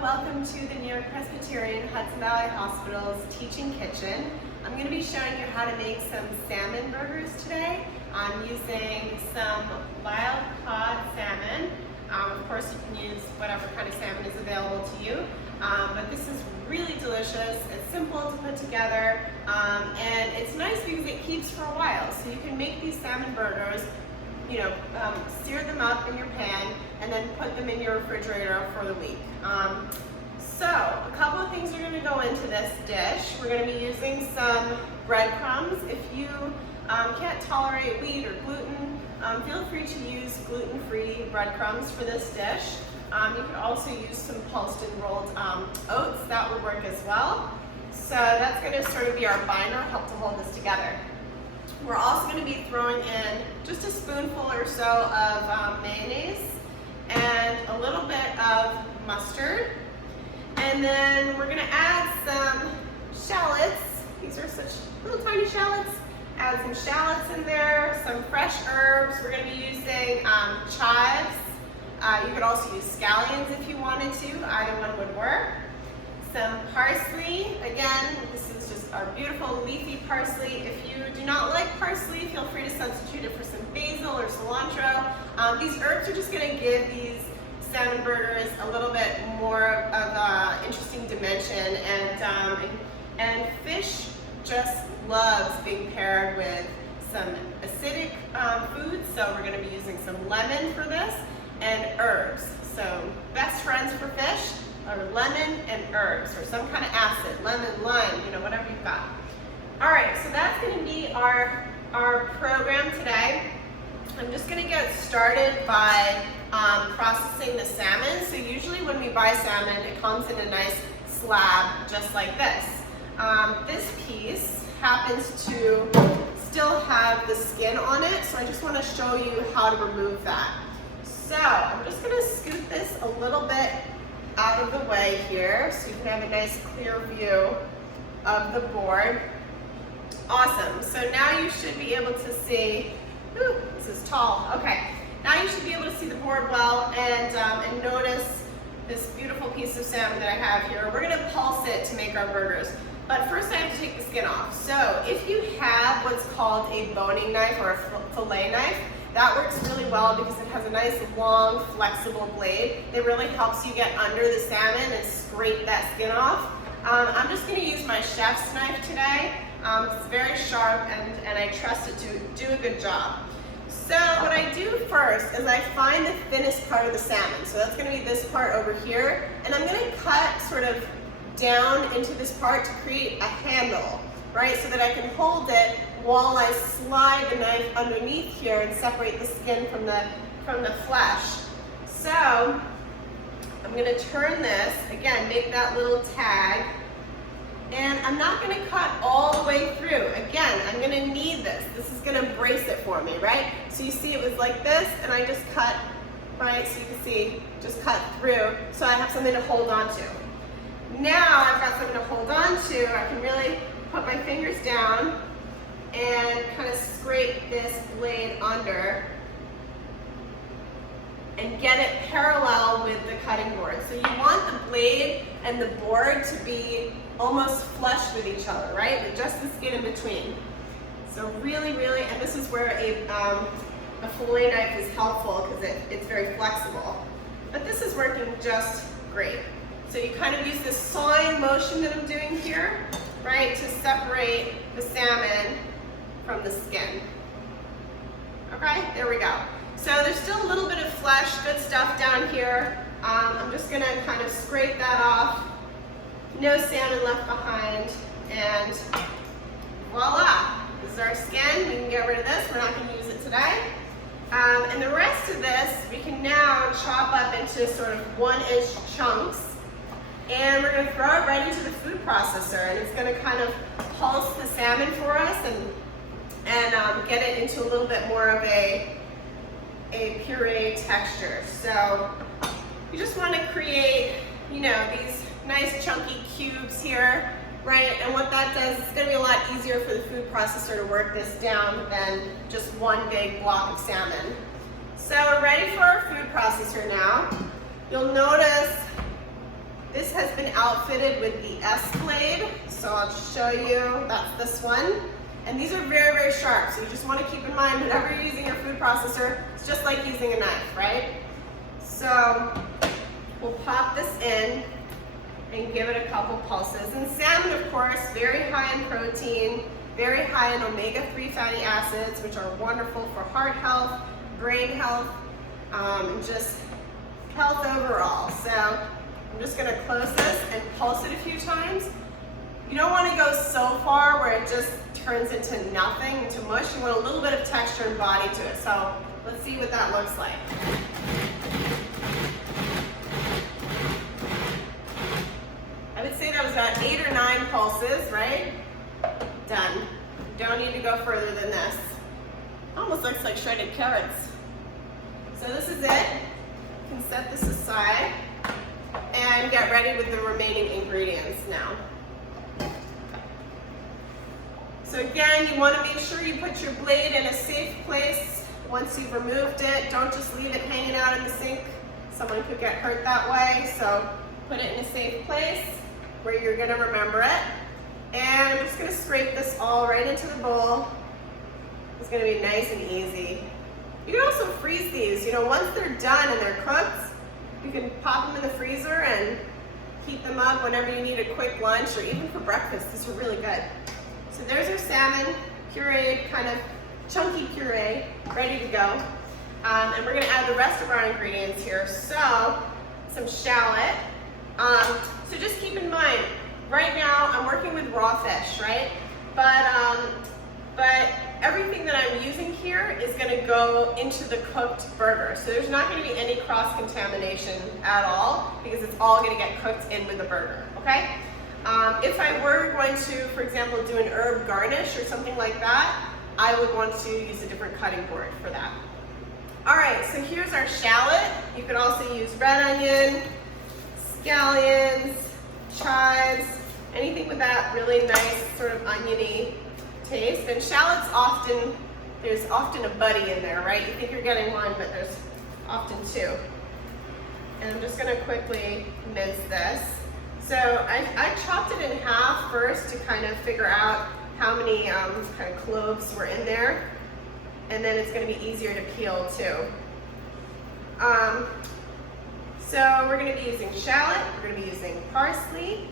welcome to the New York-Presbyterian Hudson Valley Hospital's Teaching Kitchen. I'm going to be showing you how to make some salmon burgers today. I'm using some wild-caught salmon. Of course, you can use whatever kind of salmon is available to you, but this is really delicious. It's simple to put together, and it's nice because it keeps for a while. So you can make these salmon burgers, sear them up in your pan and then put them in your refrigerator for the week. So a couple of things are going to go into this dish. We're going to be using some breadcrumbs. If you can't tolerate wheat or gluten, feel free to use gluten-free breadcrumbs for this dish. You can also use some pulsed and rolled oats. That would work as well. So that's going to sort of be our binder, help to hold this together. We're also going to be throwing in just a spoonful or so of mayonnaise and a little bit of mustard. And then we're going to add some shallots. These are such little tiny shallots. Add some shallots in there, some fresh herbs. We're going to be using chives. You could also use scallions if you wanted to. Either one would work. Some parsley. Again, this is just our beautiful leafy parsley. If you do not like parsley, feel free to substitute it for some basil or cilantro. These herbs are just going to give these salmon burgers a little bit more of an interesting dimension, and fish just loves being paired with some acidic foods, so we're going to be using some lemon for this and herbs. So best friends for fish are lemon and herbs, or some kind of acid, lemon, lime, whatever you've got. All right, so that's going to be our program today. I'm just going to get started by processing the salmon. So usually when we buy salmon, it comes in a nice slab just like this. This piece happens to still have the skin on it, so I just want to show you how to remove that. So I'm just going to scoot this a little bit out of the way here so you can have a nice clear view of the board. Awesome. So now you should be able to see, this is tall. Okay. Now you should be able to see the board well and notice this beautiful piece of salmon that I have here. We're going to pulse it to make our burgers. But first I have to take the skin off. So if you have what's called a boning knife or a fillet knife, that works really well because it has a nice long flexible blade. It really helps you get under the salmon and scrape that skin off. I'm just going to use my chef's knife today. It's very sharp and I trust it to do a good job. So what I do first is I find the thinnest part of the salmon. So that's going to be this part over here. And I'm going to cut sort of down into this part to create a handle, right? So that I can hold it while I slide the knife underneath here and separate the skin from the flesh. So I'm going to turn this, again, make that little tag. And I'm not going to cut all the way through. Again, I'm going to need this. This is going to brace it for me, right? So you see it was like this, and I just cut, right? So you can see, just cut through, so I have something to hold on to. Now I've got something to hold on to. I can really put my fingers down and kind of scrape this blade under and get it parallel with the cutting board. So you want the blade and the board to be almost flush with each other, right? With just the skin in between. So really, and this is where a fillet knife is helpful because it's very flexible. But this is working just great. So you kind of use this sawing motion that I'm doing here, right, to separate the salmon from the skin. Okay, there we go. So there's still a little bit of flesh, good stuff down here. I'm just gonna kind of scrape that off. No salmon left behind, and voila, this is our skin. We can get rid of this, we're not gonna use it today. And the rest of this, we can now chop up into sort of 1-inch chunks, and we're gonna throw it right into the food processor, and it's gonna kind of pulse the salmon for us and get it into a little bit more of a puree texture. So you just want to create, these nice chunky cubes here, right? And what that does, it's going to be a lot easier for the food processor to work this down than just one big block of salmon. So we're ready for our food processor now. You'll notice This has been outfitted with the S-blade, so I'll just show you. That's this one. And these are very, very sharp, so you just want to keep in mind whenever you're using your food processor, it's just like using a knife, right? So we'll pop this in and give it a couple pulses. And salmon, of course, very high in protein, very high in omega-3 fatty acids, which are wonderful for heart health, brain health, and just health overall. So I'm just gonna close this and pulse it a few times. You don't wanna go so far where it just turns into nothing, into mush. You want a little bit of texture and body to it. So let's see what that looks like. I would say that was about 8 or 9 pulses, right? Done. Don't need to go further than this. Almost looks like shredded carrots. So this is it. You can set this aside and get ready with the remaining ingredients now. So again, you want to make sure you put your blade in a safe place once you've removed it. Don't just leave it hanging out in the sink. Someone could get hurt that way. So put it in a safe place where you're going to remember it. And I'm just going to scrape this all right into the bowl. It's going to be nice and easy. You can also freeze these. You know, once they're done and they're cooked, you can pop them in the freezer and heat them up whenever you need a quick lunch or even for breakfast. These are really good. So there's our salmon, pureed, kind of chunky puree, ready to go. And we're gonna add the rest of our ingredients here. So, some shallot. So just keep in mind, right now I'm working with raw fish, right? But everything that I'm using here is gonna go into the cooked burger. So there's not gonna be any cross-contamination at all because it's all gonna get cooked in with the burger, okay? If I were going to, for example, do an herb garnish or something like that, I would want to use a different cutting board for that. All right, so here's our shallot. You can also use red onion, scallions, chives, anything with that really nice sort of oniony taste. And shallots there's often a buddy in there, right? You think you're getting one, but there's often two. And I'm just gonna quickly mince this. So I chopped it in half first to kind of figure out how many kind of cloves were in there. And then it's gonna be easier to peel too. So we're gonna be using shallot, we're gonna be using parsley,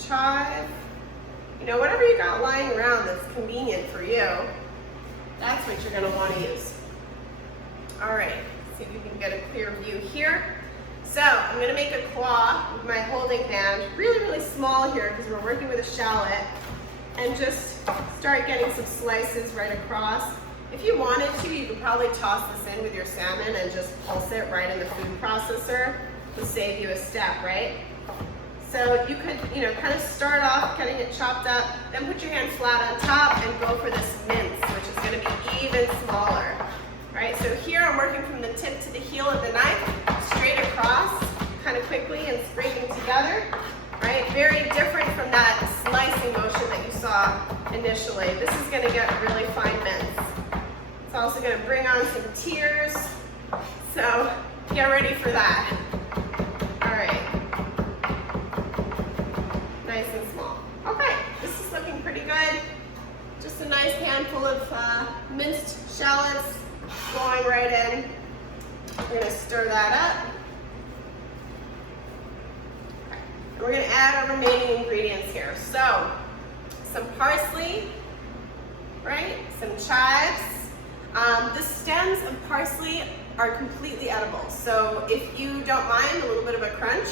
chive, you know, whatever you got lying around that's convenient for you, that's what you're gonna wanna use. All right, see if you can get a clear view here. So I'm gonna make a claw with my holding hand, really, really small here because we're working with a shallot, and just start getting some slices right across. If you wanted to, you could probably toss this in with your salmon and just pulse it right in the food processor to save you a step, right? So you could, you know, kind of start off getting it chopped up, then put your hand flat on top and go for this mince, which is gonna be even smaller, right? So here I'm working from the tip to the heel of the knife, straight across, kind of quickly and scraping together, right? Very different from that slicing motion that you saw initially. This is gonna get really fine mince. It's also gonna bring on some tears, so get ready for that. All right. Nice and small. Okay, this is looking pretty good. Just a nice handful of minced shallots going right in. We're gonna stir that up. Okay. And we're gonna add our remaining ingredients here. So, some parsley, right? Some chives. The stems of parsley are completely edible. So if you don't mind a little bit of a crunch,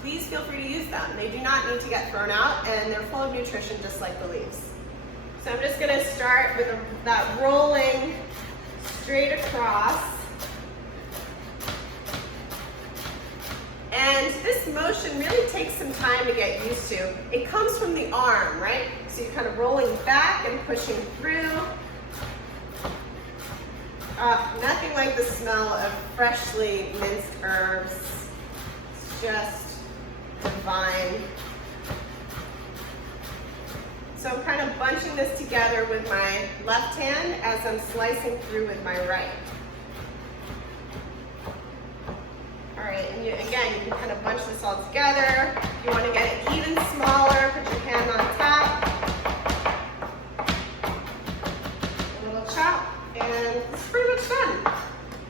please feel free to use them. They do not need to get thrown out, and they're full of nutrition just like the leaves. So I'm just gonna start with that rolling straight across. And this motion really takes some time to get used to. It comes from the arm, right? So you're kind of rolling back and pushing through. Nothing like the smell of freshly minced herbs. It's just divine. So I'm kind of bunching this together with my left hand as I'm slicing through with my right. All All right, and again, you can kind of bunch this all together. If you want to get it even smaller, put your hand on top. A little chop, and it's pretty much done.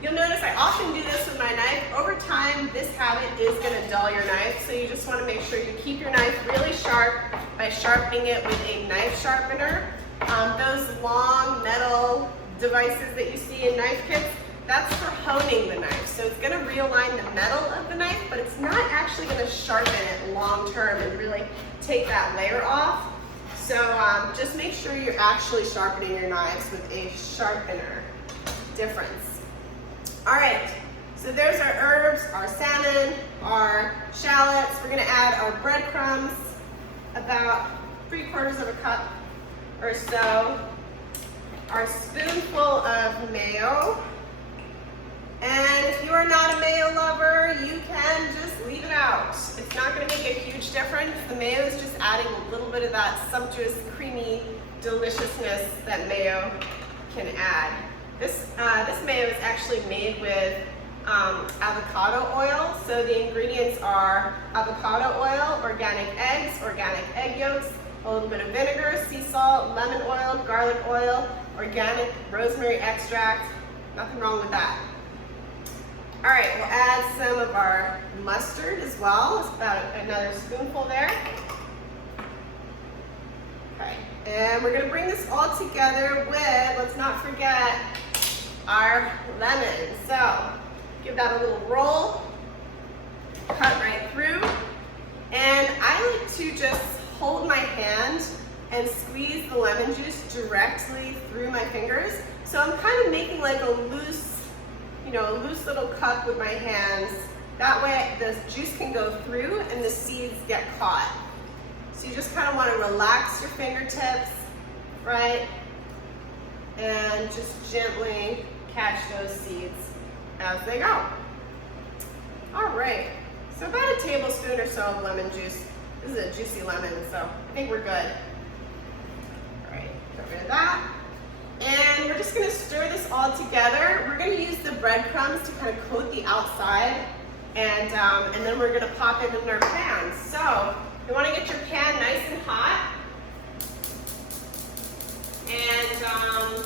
You'll notice I often do this with my knife. Over time, this habit is going to dull your knife, so you just want to make sure you keep your knife really sharp by sharpening it with a knife sharpener. Those long metal devices that you see in knife kits, that's for honing the knife. So it's going to realign the metal of the knife, but it's not actually going to sharpen it long term and really take that layer off. So just make sure you're actually sharpening your knives with a sharpener. Difference. All right, so there's our herbs, our salmon, our shallots. We're going to add our breadcrumbs, about 3/4 of a cup or so, our spoonful of mayo. And if you are not a mayo lover, you can just leave it out. It's not going to make a huge difference. The mayo is just adding a little bit of that sumptuous, creamy deliciousness that mayo can add. This mayo is actually made with avocado oil. So the ingredients are avocado oil, organic eggs, organic egg yolks, a little bit of vinegar, sea salt, lemon oil, garlic oil, organic rosemary extract. Nothing wrong with that. All right, we'll add some of our mustard as well. It's about another spoonful there. Okay, and we're gonna bring this all together with, let's not forget, our lemon. So give that a little roll, cut right through. And I like to just hold my hand and squeeze the lemon juice directly through my fingers. So I'm kind of making like a loose little cup with my hands. That way the juice can go through and the seeds get caught. So you just kind of want to relax your fingertips, right? And just gently catch those seeds as they go. All right, so about a tablespoon or so of lemon juice. This is a juicy lemon, so I think we're good. All right, get rid of that. And we're just gonna stir this all together. We're gonna use the breadcrumbs to kind of coat the outside, and then we're gonna pop it in our pan. So you wanna get your pan nice and hot, and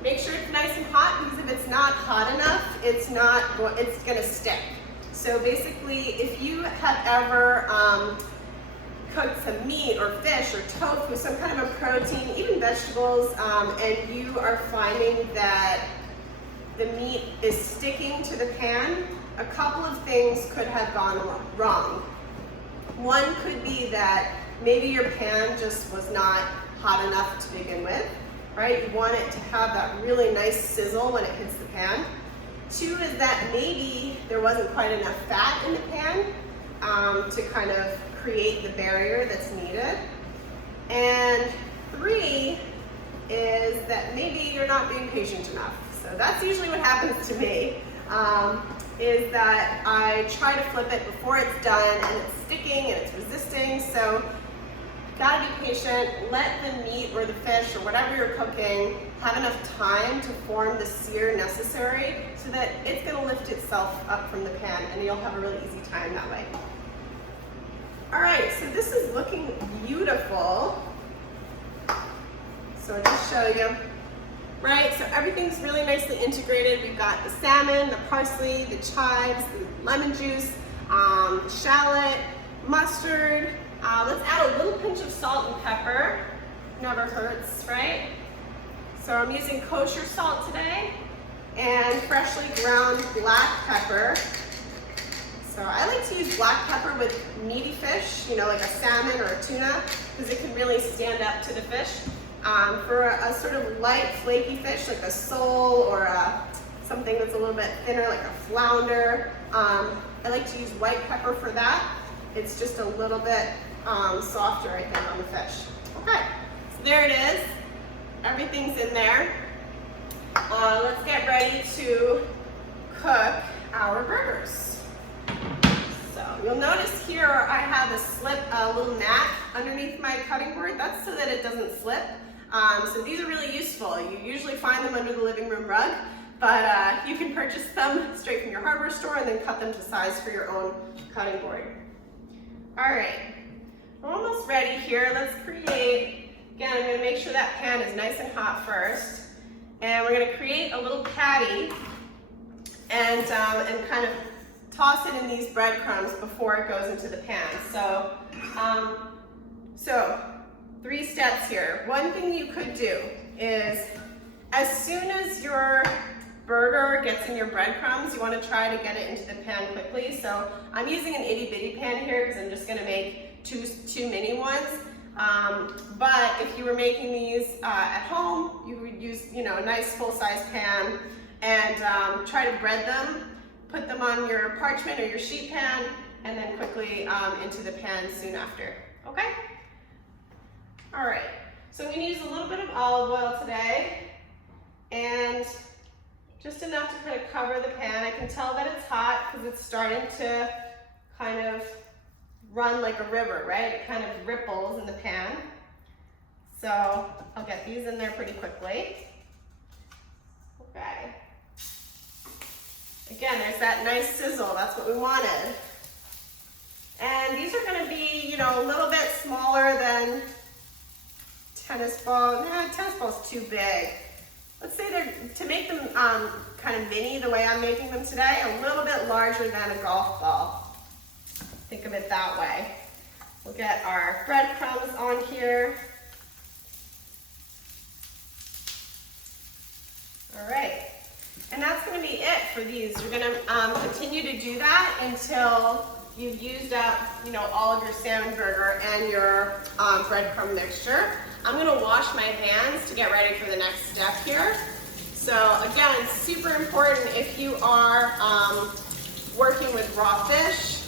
make sure it's nice and hot, because if it's not hot enough, it's gonna stick. So basically, if you have ever cooked some meat or fish or tofu, some kind of a protein, even vegetables, and you are finding that the meat is sticking to the pan, a couple of things could have gone wrong. One could be that maybe your pan just was not hot enough to begin with, right? You want it to have that really nice sizzle when it hits the pan. Two is that maybe there wasn't quite enough fat in the pan to kind of create the barrier that's needed. And three is that maybe you're not being patient enough. So that's usually what happens to me, is that I try to flip it before it's done and it's sticking and it's resisting. So gotta be patient, let the meat or the fish or whatever you're cooking have enough time to form the sear necessary so that it's gonna lift itself up from the pan and you'll have a really easy time that way. All right, so this is looking beautiful. So I'll just show you. Right, so everything's really nicely integrated. We've got the salmon, the parsley, the chives, the lemon juice, shallot, mustard. Let's add a little pinch of salt and pepper. Never hurts, right? So I'm using kosher salt today and freshly ground black pepper. So I like to use black pepper with meaty fish, like a salmon or a tuna, because it can really stand up to the fish. For a sort of light, flaky fish, like a sole or something that's a little bit thinner, like a flounder, I like to use white pepper for that. It's just a little bit softer, I think, on the fish. Okay, so there it is. Everything's in there. Let's get ready to cook our burgers. So you'll notice here I have a little mat underneath my cutting board. That's so that it doesn't slip. So these are really useful. You usually find them under the living room rug. but you can purchase them straight from your hardware store and then cut them to size for your own cutting board. All right, we're almost ready here. Let's create, again, I'm gonna make sure that pan is nice and hot first. And we're gonna create a little patty and kind of toss it in these breadcrumbs before it goes into the pan. So, so 3 steps here. One thing you could do is, as soon as your burger gets in your breadcrumbs, you want to try to get it into the pan quickly. So I'm using an itty bitty pan here because I'm just going to make two mini ones. But if you were making these at home, you would use, you know, a nice full-size pan and try to bread them, put them on your parchment or your sheet pan, and then quickly into the pan soon after. Okay? All right. So I'm going to use a little bit of olive oil today, and just enough to kind of cover the pan. I can tell that it's hot because it's starting to kind of run like a river, right? It kind of ripples in the pan. So I'll get these in there pretty quickly. Okay. Again, there's that nice sizzle. That's what we wanted. And these are going to be, you know, a little bit smaller than tennis ball. Nah, tennis ball's too big. Let's say they're, to make them kind of mini the way I'm making them today, a little bit larger than a golf ball. Think of it that way. We'll get our breadcrumbs on here. All right. And that's going to be it for these. You're going to continue to do that until you've used up, you know, all of your salmon burger and your breadcrumb mixture. I'm going to wash my hands to get ready for the next step here. So again, it's super important if you are working with raw fish.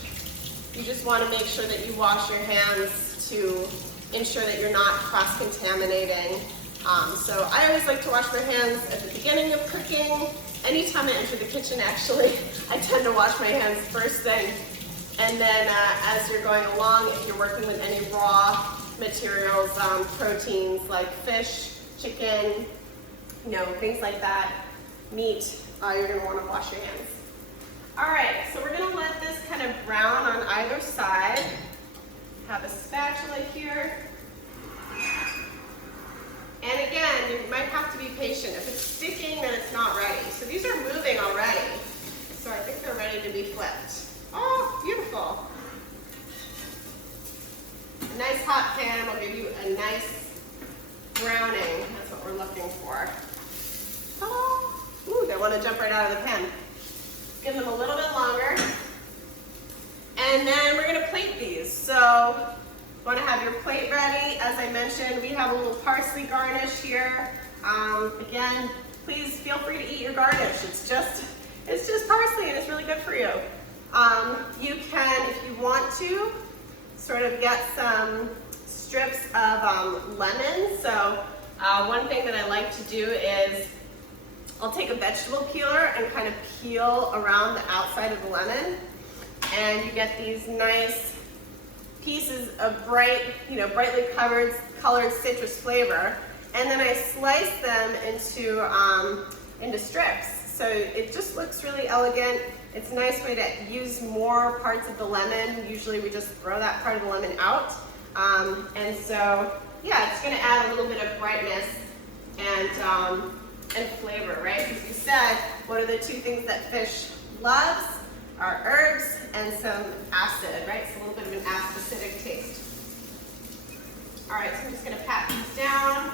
You just want to make sure that you wash your hands to ensure that you're not cross-contaminating. So I always like to wash my hands at the beginning of cooking. Anytime I enter the kitchen, actually, I tend to wash my hands first thing. And then as you're going along, if you're working with any raw materials, proteins like fish, chicken, you know, things like that, meat, you're going to want to wash your hands. All right, so we're going to let this kind of brown on either side. Have a spatula here. And again, you might have to be patient. If it's sticking, then it's not ready. So these are moving already. So I think they're ready to be flipped. Oh, beautiful. A nice hot pan will give you a nice browning. That's what we're looking for. Oh, ooh, they want to jump right out of the pan. Give them a little bit longer. And then we're going to plate these. So you want to have your plate ready. As I mentioned, we have a little parsley garnish here. Again, please feel free to eat your garnish. It's just parsley and it's really good for you. You can, if you want to, sort of get some strips of lemon. So one thing that I like to do is I'll take a vegetable peeler and kind of peel around the outside of the lemon, and you get these nice pieces of bright, you know, brightly colored citrus flavor. And then I slice them into strips. So it just looks really elegant. It's a nice way to use more parts of the lemon. Usually we just throw that part of the lemon out. And so, yeah, it's going to add a little bit of brightness and flavor, right? Because you said, what are the 2 things that fish loves? Are herbs and some acid, right? It's a little bit of an acidic taste. All right, so I'm just going to pat these down.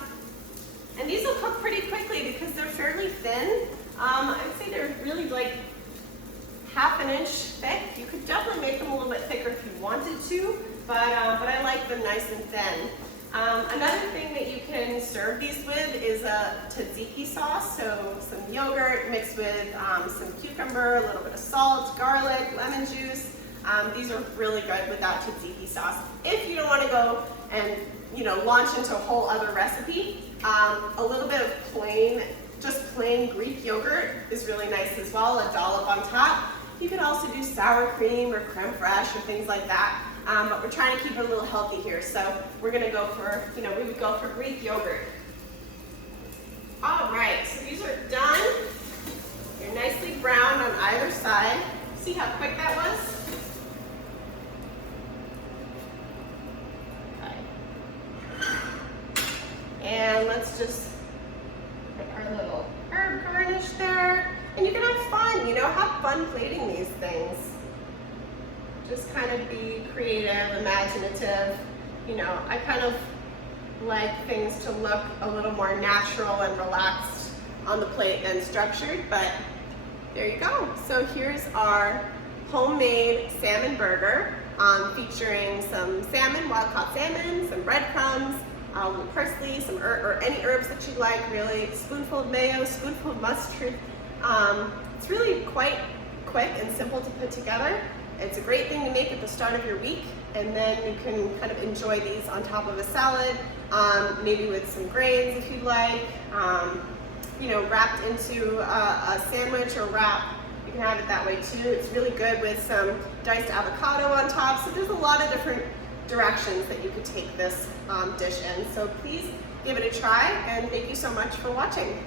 And these will cook pretty quickly because they're fairly thin. I would say they're really like ½ an inch thick. You could definitely make them a little bit thicker if you wanted to, but I like them nice and thin. Another thing that you can serve these with is a tzatziki sauce, so some yogurt mixed with some cucumber, a little bit of salt, garlic, lemon juice. These are really good with that tzatziki sauce. If you don't want to go and, you know, launch into a whole other recipe, a little bit of just plain Greek yogurt is really nice as well, a dollop on top. You can also do sour cream or creme fraiche or things like that. But we're trying to keep it a little healthy here, so we're going to go for, we would go for Greek yogurt. All right, so these are done. either side. See how quick that was? Okay. And let's just put our little herb garnish there. And you can have fun, you know, have fun plating these things. Just kind of be creative, imaginative. You know, I kind of like things to look a little more natural and relaxed on the plate than structured, but there you go. So here's our homemade salmon burger, featuring some salmon, wild-caught salmon, some breadcrumbs, a little parsley, some or any herbs that you like, really. Spoonful of mayo, spoonful of mustard. It's really quite quick and simple to put together. It's a great thing to make at the start of your week, and then you can kind of enjoy these on top of a salad, maybe with some grains if you'd like, you know, wrapped into a sandwich or wrap. You can have it that way too. It's really good with some diced avocado on top, so there's a lot of different directions that you could take this dish in. So please give it a try, and thank you so much for watching.